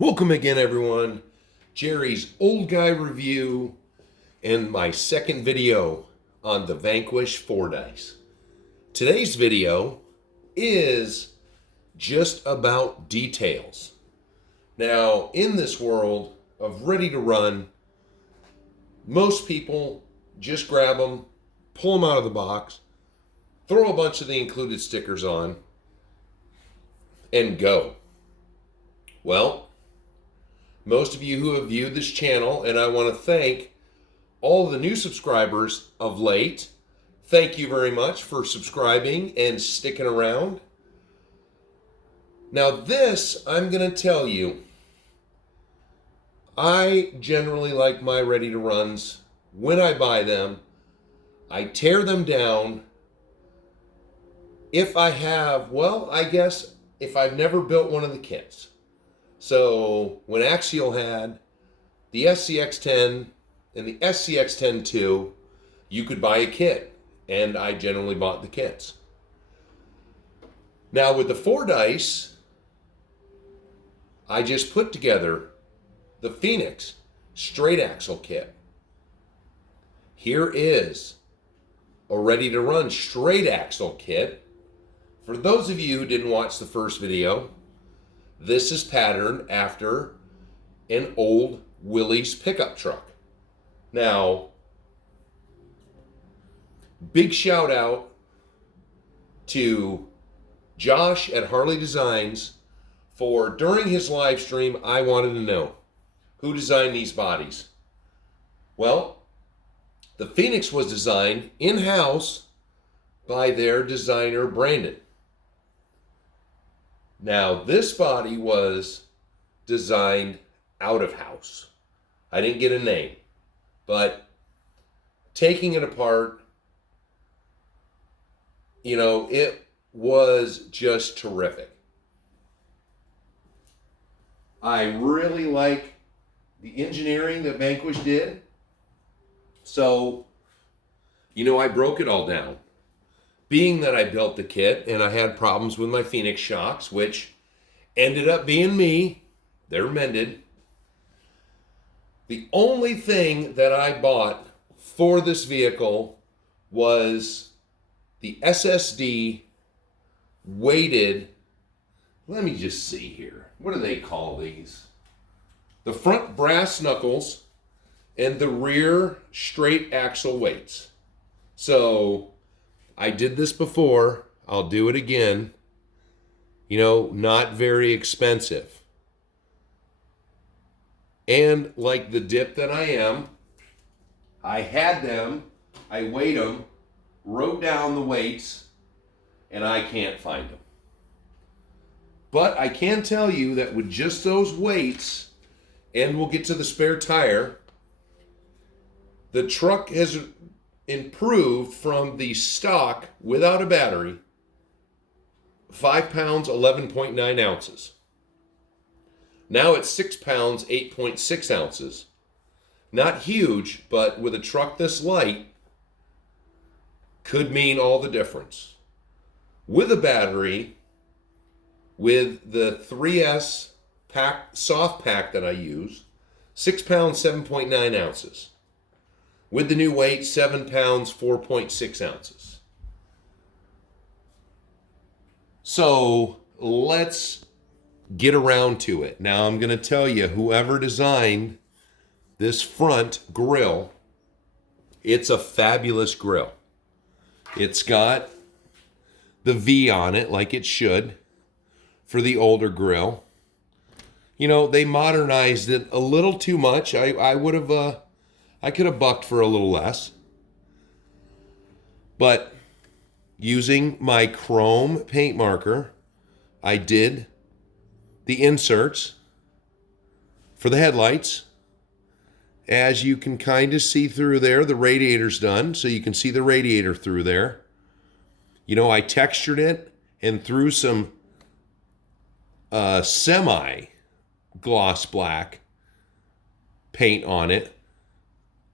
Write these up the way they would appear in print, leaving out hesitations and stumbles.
Welcome again, everyone. Jerry's Old Guy Review and my second video on the Vanquish Fordyce. Today's video is just about details. Now, in this world of ready to run, most people just grab them, pull them out of the box, throw a bunch of the included stickers on, and go. Well, most of you who have viewed this channel, and I want to thank all the new subscribers of late. Thank you very much for subscribing and sticking around. Now this, I'm going to tell you, I generally like my ready to runs. When I buy them, I tear them down. If I have, well, I guess if I've never built one of the kits. So when Axial had the SCX-10 and the SCX-10-2, you could buy a kit, and I generally bought the kits. Now with the Fordyce, I just put together the Phoenix straight axle kit. Here is a ready to run straight axle kit. For those of you who didn't watch the first video, this is patterned after an old Willys pickup truck. Now, big shout out to Josh at Harley Designs for, during his live stream, I wanted to know who designed these bodies. Well, the Phoenix was designed in-house by their designer, Brandon. Now, this body was designed out of house. I didn't get a name, but taking it apart, it was just terrific. I really like the engineering that Vanquish did. So, I broke it all down. Being that I built the kit and I had problems with my Phoenix shocks, which ended up being me, they're mended. The only thing that I bought for this vehicle was the SSD weighted, let me just see here. What do they call these? The front brass knuckles and the rear straight axle weights. So I did this before. I'll do it again. Not very expensive. And like the dip that I am, I had them, I weighed them, wrote down the weights, and I can't find them. But I can tell you that with just those weights, and we'll get to the spare tire, the truck has improved from the stock without a battery, 5 pounds, 11.9 ounces. Now it's 6 pounds, 8.6 ounces. Not huge, but with a truck this light, could mean all the difference. With a battery, with the 3S pack, soft pack that I use, 6 pounds, 7.9 ounces. With the new weight, 7 pounds, 4.6 ounces. So let's get around to it. Now I'm going to tell you, whoever designed this front grill, it's a fabulous grill. It's got the V on it like it should for the older grill. They modernized it a little too much. I could have bucked for a little less. But using my chrome paint marker, I did the inserts for the headlights. As you can kind of see through there, the radiator's done, so you can see the radiator through there. I textured it and threw some semi-gloss black paint on it.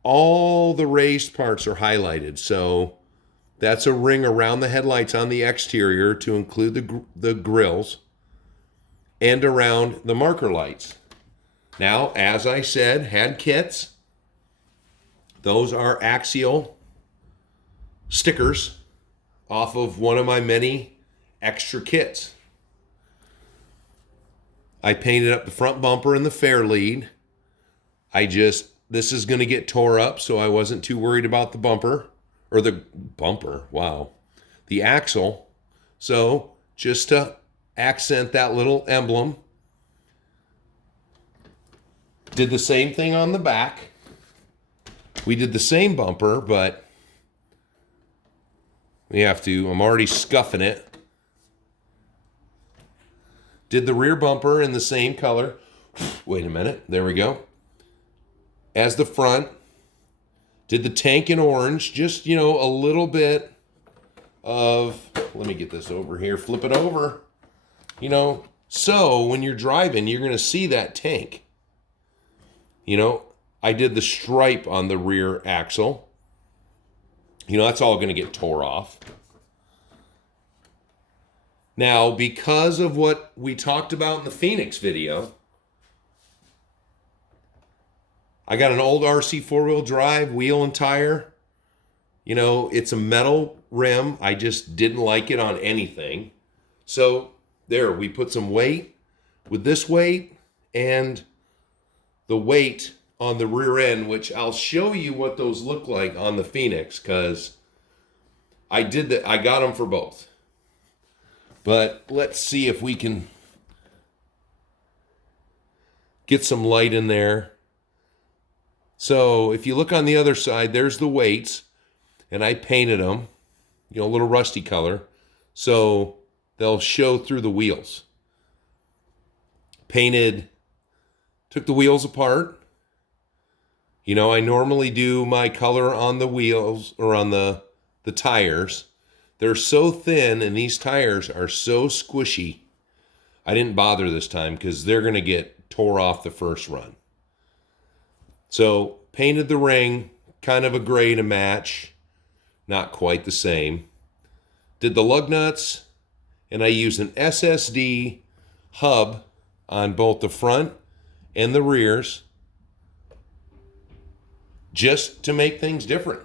All the raised parts are highlighted, so that's a ring around the headlights on the exterior to include the grills and around the marker lights. Now, as I said, had kits. Those are axial stickers off of one of my many extra kits. I painted up the front bumper and the fair lead. This is going to get tore up, so I wasn't too worried about the bumper, or the bumper, wow, the axle. So just to accent that little emblem, did the same thing on the back. We did the same bumper, but I'm already scuffing it. Did the rear bumper in the same color. Wait a minute, there we go. As the front. Did the tank in orange, just, a little bit of, let me get this over here, flip it over. So when you're driving, you're going to see that tank. I did the stripe on the rear axle. That's all going to get tore off. Now, because of what we talked about in the Phoenix video, I got an old RC four-wheel drive wheel and tire. It's a metal rim. I just didn't like it on anything. So there, we put some weight with this weight and the weight on the rear end, which I'll show you what those look like on the Phoenix, because I got them for both. But let's see if we can get some light in there. So if you look on the other side, there's the weights, and I painted them, a little rusty color, so they'll show through the wheels. Took the wheels apart. I normally do my color on the wheels or on the tires. They're so thin and these tires are so squishy. I didn't bother this time because they're going to get tore off the first run. So painted the ring, kind of a gray to match. Not quite the same. Did the lug nuts, and I used an SSD hub on both the front and the rears just to make things different.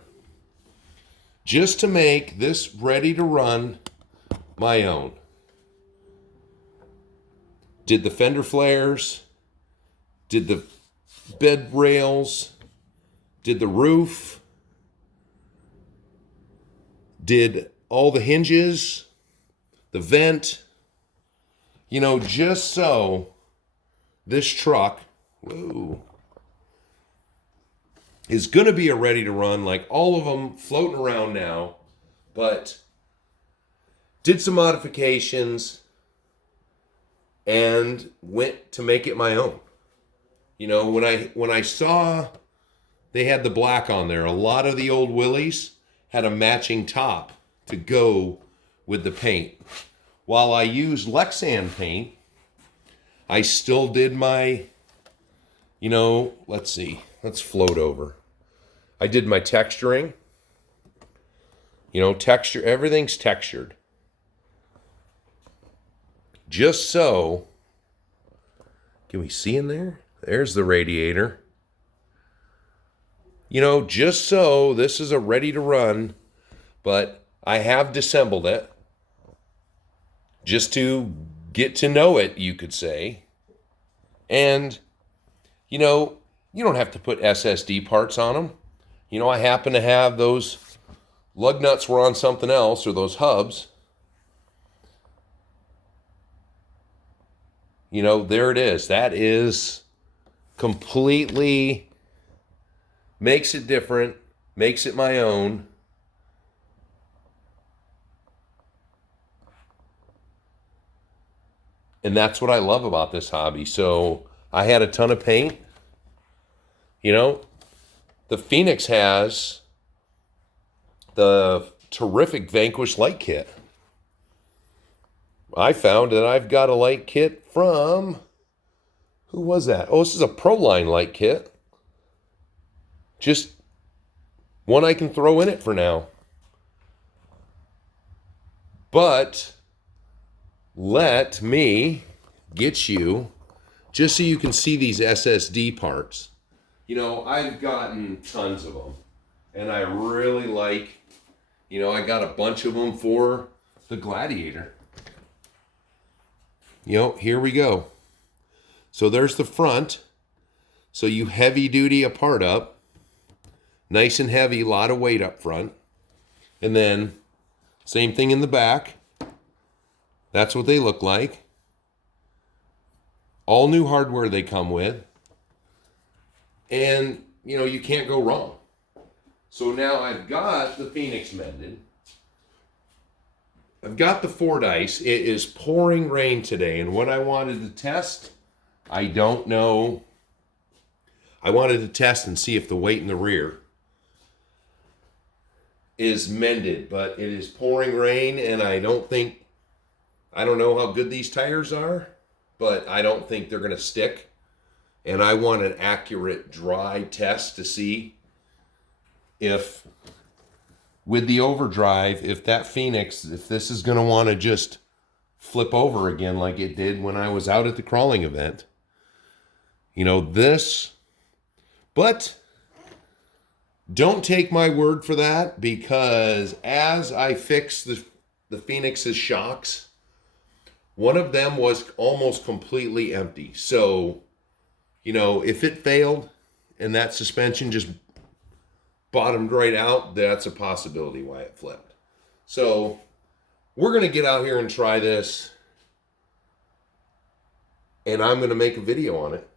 Just to make this ready to run my own. Did the fender flares, did the bed rails, did the roof, did all the hinges, the vent, just so this truck, is going to be a ready to run, like all of them floating around now, but did some modifications and went to make it my own. When I saw they had the black on there, a lot of the old Willys had a matching top to go with the paint. While I used Lexan paint, I still did my, let's see, let's float over. I did my texturing. Texture, everything's textured. Just so, can we see in there? There's the radiator. Just so this is a ready to run, but I have disassembled it just to get to know it, you could say. And, you don't have to put SSD parts on them. I happen to have those lug nuts were on something else, or those hubs. There it is. That is completely makes it different, makes it my own. And that's what I love about this hobby. So I had a ton of paint. The Phoenix has the terrific Vanquish light kit. I found that I've got a light kit from, who was that? Oh, this is a Proline light kit. Just one I can throw in it for now. But let me get you just so you can see these SSD parts. You know, I've gotten tons of them, and I really like, you know, I got a bunch of them for the Gladiator. You know, here we go. So there's the front. So you heavy duty a part up. Nice and heavy, a lot of weight up front. And then same thing in the back. That's what they look like. All new hardware they come with. And, you know, you can't go wrong. So now I've got the Phoenix mended. I've got the Fordyce. It is pouring rain today. And what I wanted to test, I don't know. I wanted to test and see if the weight in the rear is mended. But it is pouring rain, and I don't know how good these tires are, but I don't think they're going to stick. And I want an accurate dry test to see if, with the overdrive, if that Phoenix, if this is going to want to just flip over again like it did when I was out at the crawling event. You know, this, but don't take my word for that, because as I fixed the Phoenix's shocks, one of them was almost completely empty. So, you know, if it failed and that suspension just bottomed right out, that's a possibility why it flipped. So we're going to get out here and try this, and I'm going to make a video on it.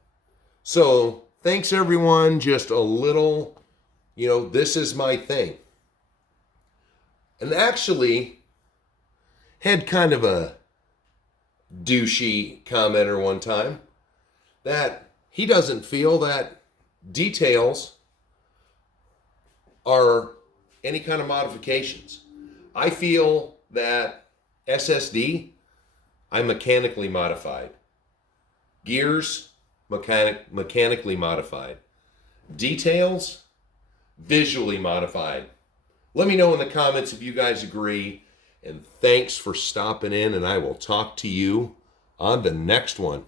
So thanks everyone. Just a little, you know, this is my thing. And actually had kind of a douchey commenter one time that he doesn't feel that details are any kind of modifications. I feel that SSD, I'm mechanically modified. Gears, mechanically modified. Details, visually modified. Let me know in the comments if you guys agree. And thanks for stopping in, and I will talk to you on the next one.